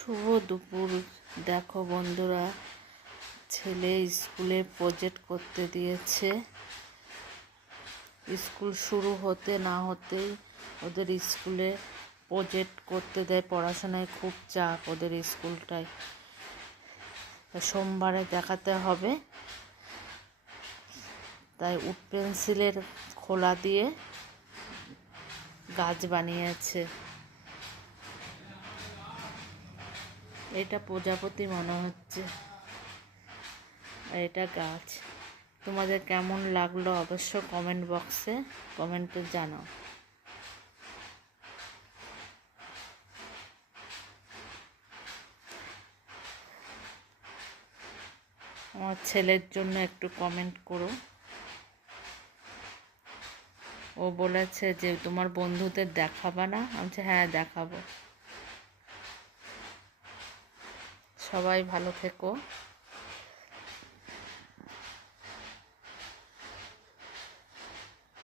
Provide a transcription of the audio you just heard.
শুভ দুপুর। দেখো বন্ধুরা, ছেলে স্কুলে প্রজেক্ট করতে দিয়েছে। স্কুল শুরু হতে না হতেই ওদের স্কুলে প্রজেক্ট করতে দেয়। পড়াশোনায় খুব চাপ ওদের স্কুলটায়। সোমবারে দেখাতে হবে, তাই উড পেন্সিলের খোলা দিয়ে গাছ বানিয়েছে। এটা প্রজাপতি মনে হচ্ছে, আর এটা গাছ। তোমাদের কেমন লাগলো অবশ্য কমেন্ট বক্সে কমেন্টে জানাও। আমার ছেলের জন্য একটু কমেন্ট করো। ও বলেছে যে তোমার বন্ধুদের দেখাবা না? আমি বলছি হ্যাঁ দেখাবো। সবাই ভালো থেকো।